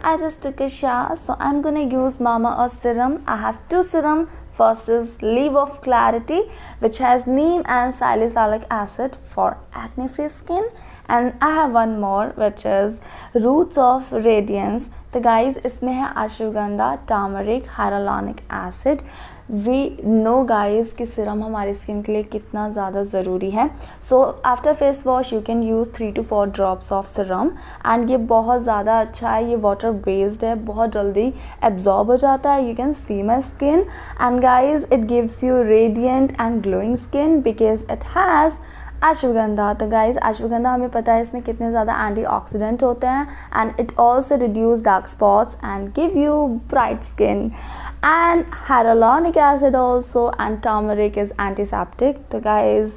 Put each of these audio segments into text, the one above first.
I just took a shower, so I'm gonna use Mamaearth serum. I have two serum. First is Leave of Clarity, which has neem and salicylic acid for acne-free skin, and I have one more, which is Roots of Radiance. तो guys, इसमें है ashwagandha, turmeric, hyaluronic acid. We know guys कि serum हमारी skin के लिए कितना ज़्यादा ज़रूरी है. So after face wash you can use 3 to 4 drops of serum, and ये बहुत ज़्यादा अच्छा है. ये वाटर बेस्ड है, बहुत जल्दी एब्जॉर्ब हो जाता है. You can see my skin, and guys it gives you radiant and glowing skin because it has ashwagandha. तो गाइज अश्वगंधा हमें पता है इसमें कितने ज़्यादा एंटीऑक्सीडेंट होते हैं, and it also reduce dark spots and give you bright skin. And hyaluronic acid also, and turmeric is antiseptic. So guys,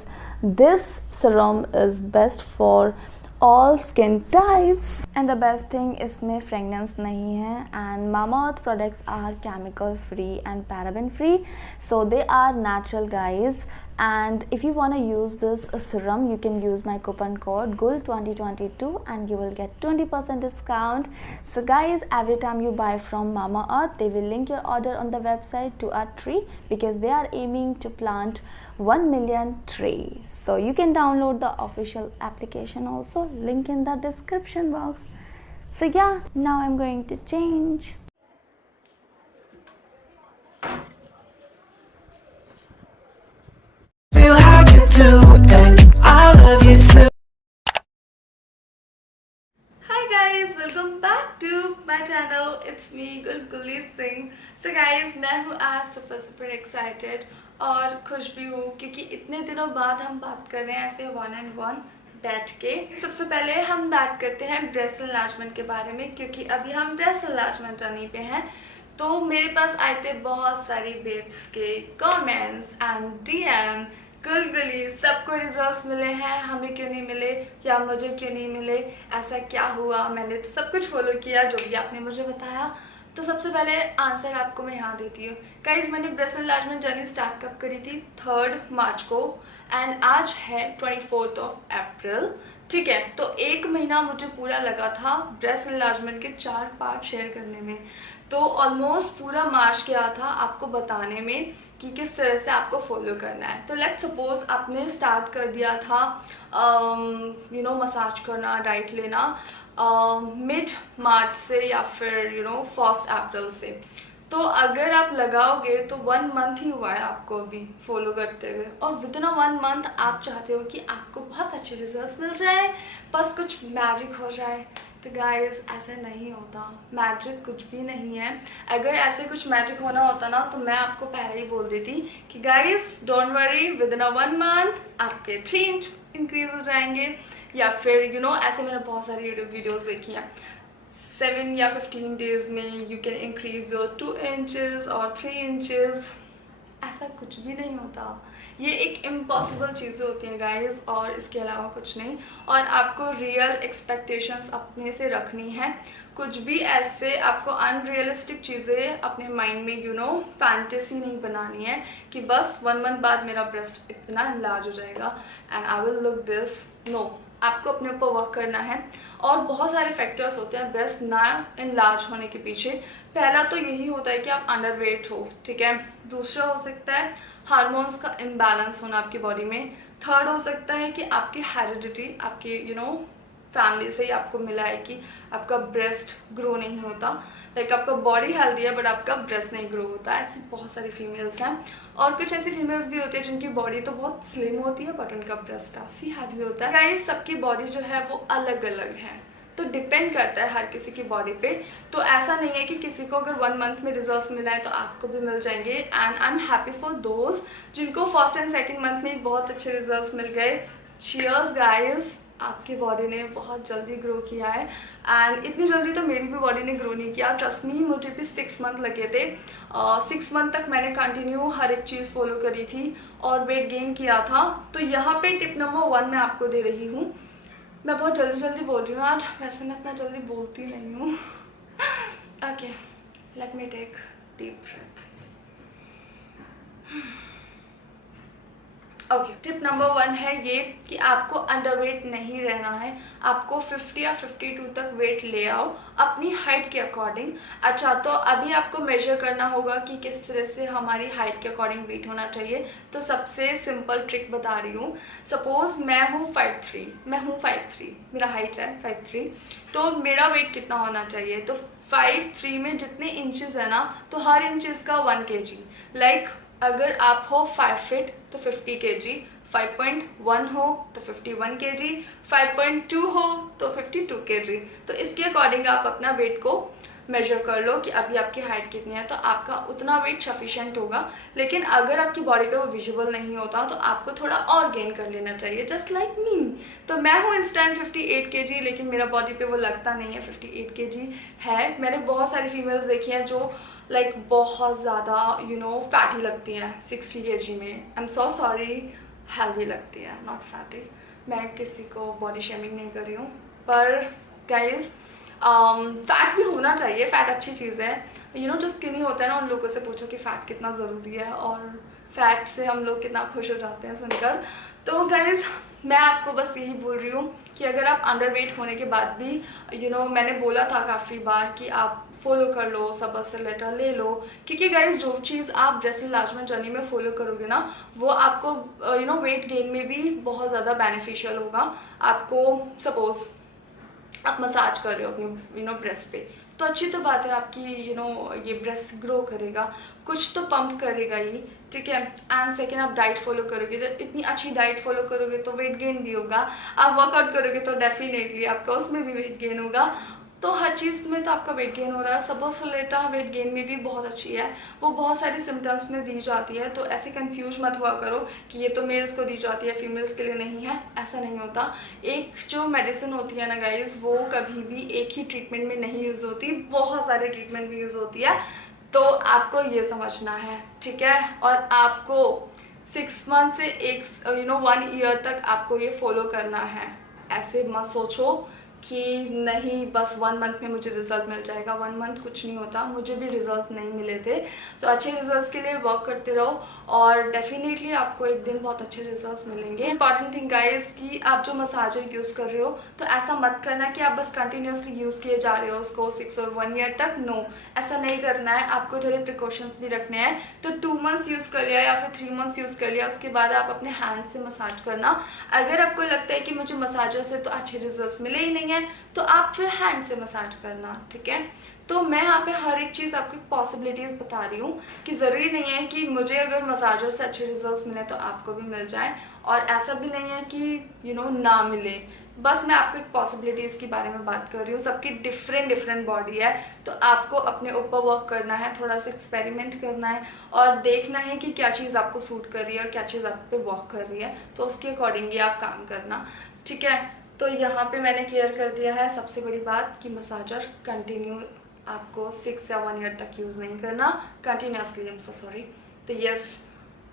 this serum is best for all skin types, and the best thing इसमें fragrance नहीं है, and Mamaearth products are chemical free and paraben free, so they are natural guys. And if you want to use this serum, you can use my coupon code GUL2022 and you will get 20% discount. So guys, every time you buy from Mamaearth, they will link your order on the website to a tree, because they are aiming to plant 1 million trees. So you can download the official application also, link in the description box. So yeah, now I'm going to change. Feel how you do, and I love you too. Hi guys, welcome back to my channel. It's me गुलगुली Singh. So guys, मैं हूँ आज super excited और खुश भी हूँ, क्योंकि इतने दिनों बाद हम बात कर रहे हैं ऐसे 1-on-1 बैठ के. सबसे पहले हम बात करते हैं ब्रेस्ट एनलार्जमेंट के बारे में, क्योंकि अभी हम ब्रेस्ट एनलार्जमेंट जर्नी पे हैं. तो मेरे पास आए थे बहुत सारी बेब्स के कमेंट्स एंड डीएम. गुलगुली सबको रिजल्ट्स मिले हैं, हमें क्यों नहीं मिले, या मुझे क्यों नहीं मिले, ऐसा क्या हुआ. मैंने तो सब कुछ फॉलो किया जो भी आपने मुझे बताया. तो सबसे पहले आंसर आपको मैं यहाँ देती हूँ. गाइज, मैंने ब्रेस्ट एनलार्जमेंट जर्नी स्टार्ट कब करी थी? 3 मार्च को, एंड आज है 24 अप्रैल. ठीक है, तो 1 महीना मुझे पूरा लगा था ब्रेस्ट एनलार्जमेंट के 4 पार्ट शेयर करने में. तो ऑलमोस्ट पूरा मार्च गया था आपको बताने में कि किस तरह से आपको फॉलो करना है. तो लेट्स सपोज आपने स्टार्ट कर दिया था मसाज करना, डाइट लेना मिड मार्च से या फिर 1 अप्रैल से. तो अगर आप लगाओगे तो 1 मंथ ही हुआ है आपको अभी फॉलो करते हुए, और विद इन 1 मंथ आप चाहते हो कि आपको बहुत अच्छे रिजल्ट्स मिल जाए, बस कुछ मैजिक हो जाए. तो गाइज, ऐसा नहीं होता, मैजिक कुछ भी नहीं है. अगर ऐसे कुछ मैजिक होना होता ना तो मैं आपको पहले ही बोल देती कि guys don't worry, with in 1 month आपके 3 इंच इंक्रीज हो जाएंगे, या फिर ऐसे मैंने बहुत सारी यूट्यूब वीडियोस देखी हैं. 7 या 15 डेज में you can increase your 2 inches और 3 इंचेस. ऐसा कुछ भी नहीं होता, ये एक इम्पॉसिबल चीज़ें होती हैं गाइज, और इसके अलावा कुछ नहीं. और आपको रियल एक्सपेक्टेशंस अपने से रखनी है. कुछ भी ऐसे आपको अनरियलिस्टिक चीज़ें अपने माइंड में फैंटेसी नहीं बनानी है कि बस 1 मंथ बाद मेरा ब्रेस्ट इतना लार्ज हो जाएगा and I will look this. No, आपको अपने ऊपर वर्क करना है. और बहुत सारे फैक्टर्स होते हैं ब्रेस्ट ना इनलार्ज होने के पीछे. पहला तो यही होता है कि आप अंडरवेट हो, ठीक है. दूसरा हो सकता है हार्मोन्स का इम्बैलेंस होना आपकी बॉडी में. थर्ड हो सकता है कि आपकी हेरिडिटी, आपके फैमिली से ही आपको मिला है कि आपका ब्रेस्ट ग्रो नहीं होता. लाइक आपका बॉडी हेल्दी है बट आपका ब्रेस्ट नहीं ग्रो होता. ऐसी बहुत सारी फीमेल्स हैं, और कुछ ऐसी फीमेल्स भी होती है जिनकी बॉडी तो बहुत स्लिम होती है बट उनका ब्रेस्ट काफ़ी हैवी होता है. गाइस, सबकी बॉडी जो है वो अलग अलग है, तो डिपेंड करता है हर किसी की बॉडी पे. तो ऐसा नहीं है कि किसी को अगर 1 मंथ में रिजल्ट्स मिला है तो आपको भी मिल जाएंगे. And I am happy for those जिनको 1st एंड 2nd मंथ में बहुत अच्छे रिजल्ट्स मिल गए. चीयर्स गाइज, आपकी बॉडी ने बहुत जल्दी ग्रो किया है, एंड इतनी जल्दी तो मेरी भी बॉडी ने ग्रो नहीं किया. ट्रस्ट मी, मुझे भी 6 मंथ लगे थे. 6 मंथ तक मैंने कंटिन्यू हर एक चीज़ फॉलो करी थी और वेट गेन किया था. तो यहाँ पे टिप नंबर 1 मैं आपको दे रही हूँ. मैं बहुत जल्दी बोल रही हूँ आज, वैसे मैं इतना जल्दी बोलती नहीं हूँ. Okay, let me take deep breath. Okay, tip number 1 है ये कि आपको अंडरवेट नहीं रहना है। आपको 50 या 52 तक वेट ले आओ अपनी हाइट के अकॉर्डिंग। अच्छा, तो अभी आपको मेजर करना होगा कि किस तरह से हमारी हाइट के अकॉर्डिंग वेट होना चाहिए। तो सबसे सिंपल ट्रिक बता रही हूँ। सपोज मैं हूँ 5'3", मेरा हाइट है 5'3", तो मेरा वेट कितना होना चाहिए? तो 5'3" में जितने इंचेस है ना, तो हर इंचेस का 1 kg। लाइक अगर आप हो 5 फीट तो 50 kg, 5.1 हो तो 51 kg, 5.2 हो तो 52 kg। तो इसके अकॉर्डिंग आप अपना वेट को मेजर कर लो कि अभी आपकी हाइट कितनी है, तो आपका उतना वेट सफिशिएंट होगा। लेकिन अगर आपकी बॉडी पे वो विजिबल नहीं होता तो आपको थोड़ा और गेन कर लेना चाहिए, जस्ट लाइक मी। तो मैं हूँ इस टाइम 58 kg, लेकिन मेरा बॉडी पे वो लगता नहीं है 58 kg है। मैंने बहुत सारी फीमेल्स देखी हैं जो लाइक बहुत ज़्यादा फैटी लगती हैं 60 kg में। I am so sorry, healthy लगती है, नॉट फैटी। मैं किसी को बॉडी शेमिंग नहीं कर रही हूँ, पर गाइज फैट भी होना चाहिए, फैट अच्छी चीज़ है। जो स्किनी होता है ना, उन लोगों से पूछो कि फ़ैट कितना ज़रूरी है, और फैट से हम लोग कितना खुश हो जाते हैं सुनकर। तो गाइज मैं आपको बस यही बोल रही हूँ कि अगर आप अंडरवेट होने के बाद भी मैंने बोला था काफ़ी बार कि आप फॉलो कर लो, सबस से लेटर ले लो, क्योंकि गाइज जो चीज़ आप ब्रेस्ट एनलार्जमेंट जर्नी में फॉलो करोगे ना, वो आपको वेट गेन में भी बहुत ज़्यादा बेनिफिशियल होगा। आपको सपोज आप मसाज कर रहे हो अपनी ब्रेस्ट पे, तो अच्छी तो बात है, आपकी ये ब्रेस्ट ग्रो करेगा, कुछ तो पंप करेगा ही, ठीक है। एंड सेकेंड, आप डाइट फॉलो करोगे तो इतनी अच्छी डाइट फॉलो करोगे तो वेट गेन भी होगा। आप वर्कआउट करोगे तो डेफिनेटली आपका उसमें भी वेट गेन होगा। तो हर चीज़ में तो आपका वेट गेन हो रहा है। सबोसोलेटा वेट गेन में भी बहुत अच्छी है, वो बहुत सारे सिम्टम्स में दी जाती है। तो ऐसे कंफ्यूज मत हुआ करो कि ये तो मेल्स को दी जाती है, फीमेल्स के लिए नहीं है, ऐसा नहीं होता। एक जो मेडिसिन होती है ना गाइज, वो कभी भी एक ही ट्रीटमेंट में नहीं यूज़ होती, बहुत सारे ट्रीटमेंट में यूज़ होती है। तो आपको ये समझना है, ठीक है। और आपको 6 मंथ से 1 ईयर तक आपको ये फॉलो करना है। ऐसे मत सोचो कि नहीं बस 1 मंथ में मुझे रिजल्ट मिल जाएगा। 1 मंथ कुछ नहीं होता, मुझे भी रिजल्ट नहीं मिले थे। तो अच्छे रिजल्ट्स के लिए वर्क करते रहो और डेफिनेटली आपको एक दिन बहुत अच्छे रिजल्ट्स मिलेंगे। इंपॉर्टेंट थिंग गाइज कि आप जो मसाजर यूज़ कर रहे हो तो ऐसा मत करना कि आप बस कंटिन्यूसली यूज़ किए जा रहे हो उसको 6 और 1 ईयर तक। नो, ऐसा नहीं करना है, आपको थोड़े प्रिकॉशंस भी रखने हैं। तो 2 मंथ्स यूज़ कर लिया या फिर 3 मंथ्स यूज़ कर लिया, उसके बाद आप अपने हैंड से मसाज करना। अगर आपको लगता है कि मुझे मसाजर से तो अच्छे रिजल्ट्स मिले ही नहीं है, तो आप फिर हैंड से मसाज करना, ठीक है। तो मैं यहाँ पे हर एक चीज़ आपको पॉसिबिलिटीज़ बता रही हूँ कि ज़रूरी नहीं है कि मुझे अगर मसाजर से अच्छे रिजल्ट्स मिले तो आपको भी मिल जाए, और ऐसा भी नहीं है कि ना मिले। बस मैं आपको एक पॉसिबिलिटीज़ के बारे में बात कर रही हूँ। सबकी डिफरेंट बॉडी है, तो आपको अपने ऊपर वर्क करना है, थोड़ा सा एक्सपेरिमेंट करना है और देखना है कि क्या चीज़ आपको सूट कर रही है और क्या चीज़ आप पे वर्क कर रही है, तो उसके अकॉर्डिंगली आप काम करना, ठीक है। तो यहाँ पे मैंने क्लियर कर दिया है सबसे बड़ी बात कि मसाजर कंटिन्यू आपको 6 या 1 ईयर तक यूज़ नहीं करना continuously. I am so sorry. तो यस,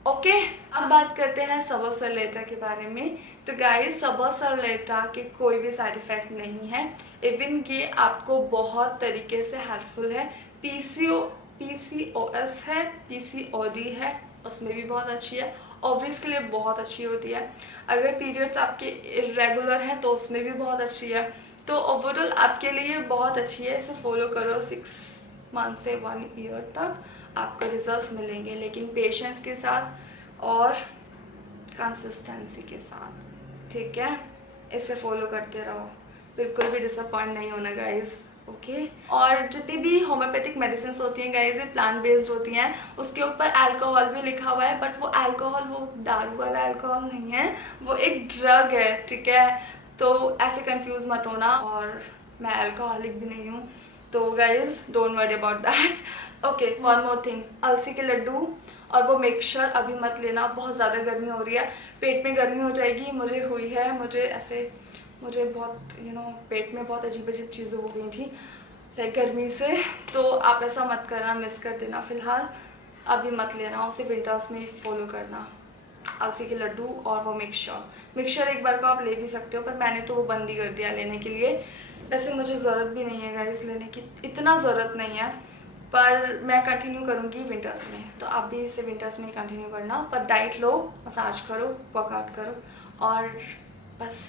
ओके। अब बात करते हैं सबोसोलेटा के बारे में। तो गाइस, सबोसोलेटा के कोई भी साइड इफेक्ट नहीं है, इवन कि आपको बहुत तरीके से हेल्पफुल है। PCOS है, PCOD है, उसमें भी बहुत अच्छी है। ओवरीज के लिए बहुत अच्छी होती है। अगर पीरियड्स आपके इरेगुलर हैं तो उसमें भी बहुत अच्छी है। तो ओवरऑल आपके लिए बहुत अच्छी है, इसे फॉलो करो 6 मंथ से 1 ईयर तक आपको रिजल्ट्स मिलेंगे, लेकिन पेशेंस के साथ और कंसिस्टेंसी के साथ, ठीक है। इसे फॉलो करते रहो, बिल्कुल भी डिसअपॉइंट नहीं होना गाइज, ओके। और जितनी भी होम्योपैथिक मेडिसिन होती हैं गाइज, ये प्लांट बेस्ड होती हैं। उसके ऊपर अल्कोहल भी लिखा हुआ है, बट वो अल्कोहल वो दारू वाला अल्कोहल नहीं है, वो एक ड्रग है, ठीक है। तो ऐसे कंफ्यूज मत होना, और मैं अल्कोहलिक भी नहीं हूँ, तो guys don't worry about that, okay. One more thing, अलसी के लड्डू, और वो मेक श्योर अभी मत लेना, बहुत ज़्यादा गर्मी हो रही है, पेट में गर्मी हो जाएगी। मुझे हुई है, मुझे बहुत पेट में बहुत अजीब चीज़ें हो गई थी लाइक गर्मी से। तो आप ऐसा मत करना, मिस कर देना, फिलहाल अभी मत लेना, उसे विंटर्स में फॉलो करना, अलसी के लड्डू और वो मिक्सचर एक बार को आप ले भी सकते हो, पर मैंने तो वो बंद ही कर दिया लेने के लिए। वैसे मुझे ज़रूरत भी नहीं है गाइस लेने की, इतना ज़रूरत नहीं है, पर मैं कंटिन्यू करूँगी विंटर्स में, तो आप भी इसे विंटर्स में कंटिन्यू करना। पर डाइट लो, मसाज करो, वर्कआउट करो और बस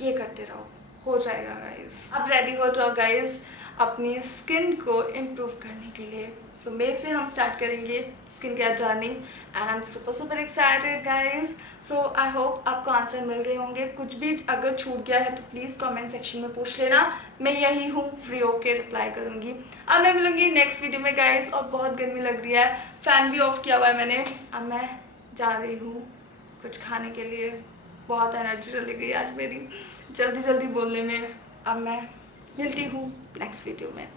ये करते रहो, हो जाएगा गाइस। अब रेडी हो जाओ गाइस अपनी स्किन को इम्प्रूव करने के लिए। सो मई से हम स्टार्ट करेंगे skin care journey and I am super excited guys. So I hope आपको आंसर मिल गए होंगे। कुछ भी अगर छूट गया है तो प्लीज़ कमेंट सेक्शन में पूछ लेना, मैं यही हूँ, फ्री होके रिप्लाई करूँगी। अब मैं मिलूंगी नेक्स्ट वीडियो में गाइस। और बहुत गर्मी लग रही है, फ़ैन भी ऑफ किया हुआ है मैंने। अब मैं जा रही हूँ कुछ खाने के लिए, बहुत एनर्जी चली गई आज मेरी जल्दी बोलने में। अब मैं मिलती हूँ नेक्स्ट वीडियो में।